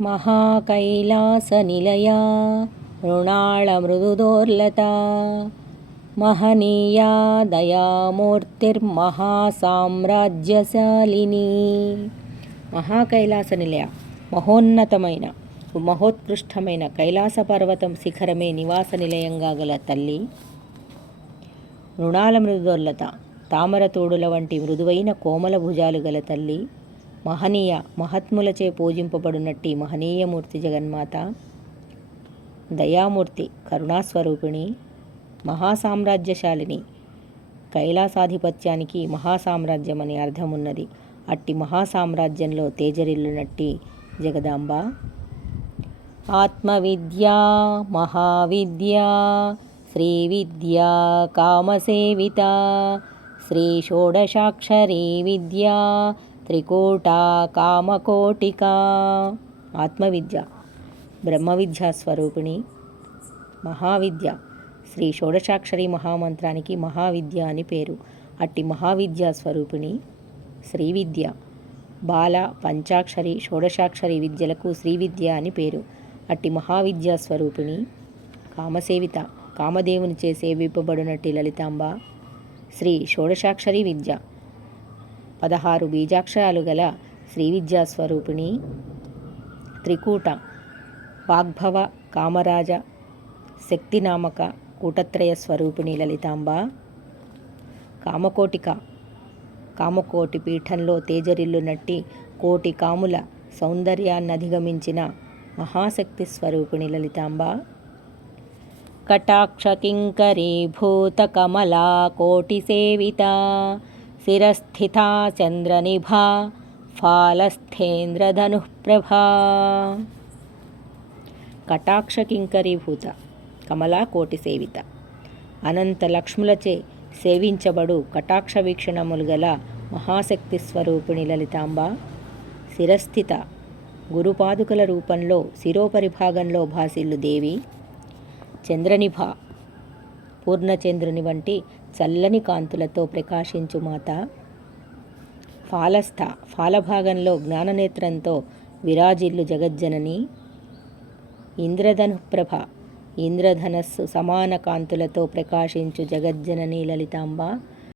महाकैलासनिलया मृणालमृदुदोर्लता महनीया दयामूर्तिर्महासाम्राज्यशालिनी. మహాకైలాస నిలయ మహోన్నతమైన మహోత్కృష్టమైన కైలాస పర్వతం శిఖరమే నివాస నిలయంగా గల తల్లి. మృణాల మృదుదోర్లత తామర తోడుల వంటి మృదువైన కోమల భుజాలు గల తల్లి. మహనీయ మహాత్ములచే పూజింపబడునట్టి మహనీయమూర్తి జగన్మాత. దయామూర్తి కరుణాస్వరూపిణి. మహాసామ్రాజ్యశాలిని కైలాసాధిపత్యానికి మహాసామ్రాజ్యం అని అర్థమున్నది. అట్టి మహాసామ్రాజ్యంలో తేజరిల్లునట్టి జగదాంబ. ఆత్మవిద్యా మహావిద్యా శ్రీవిద్యా కామసేవిత శ్రీ షోడశాక్షరీ విద్యా త్రికూటా కామకోటికా. ఆత్మవిద్య బ్రహ్మవిద్యా స్వరూపిణి. మహావిద్య శ్రీ షోడశాక్షరి మహామంత్రానికి మహావిద్య అని పేరు. అట్టి మహావిద్యా స్వరూపిణి. శ్రీవిద్య బాల పంచాక్షరి షోడశాక్షరి విద్యలకు శ్రీవిద్య అని పేరు. అట్టి మహావిద్యా స్వరూపిణి. కామసేవిత కామదేవునిచే సేవింపబడునట్టి లలితాంబ. శ్రీ షోడశాక్షరి విద్య 16 బీజాక్షరాలు గల శ్రీవిద్యా స్వరూపిణి. త్రికూట వాగ్భవ కామరాజ శక్తినామక కూటత్రయ స్వరూపిణి లలితాంబ. కామకోటిక కామకోటి పీఠంలో తేజరిల్లునట్టి కోటి కాముల సౌందర్యాన్నధిగమించిన మహాశక్తి స్వరూపిణి లలితాంబ. కటాక్షకింకరీభూత కమలా కోటి సేవిత శిరస్థితా చంద్రనిభా ఫాలస్థేంద్రధనుఃప్రభా. కటాక్షకింకరీభూత కమలా కోటి సేవిత అనంత లక్ష్ములచే సేవించబడు కటాక్ష వీక్షణములు గల మహాశక్తి స్వరూపిణి లలితాంబ. శిరస్థిత గురుపాదుకల రూపంలో శిరోపరిభాగంలో భాసిల్లు దేవి. చంద్రనిభ పూర్ణచంద్రుని వంటి చల్లని కాంతులతో ప్రకాశించు మాత. ఫాలస్థ ఫాలభాగంలో జ్ఞాననేత్రంతో విరాజిల్లు జగజ్జనని. ఇంద్రధనుఃప్రభ ఇంద్రధనస్సు సమాన కాంతులతో ప్రకాశించు జగజ్జనని లలితాంబ.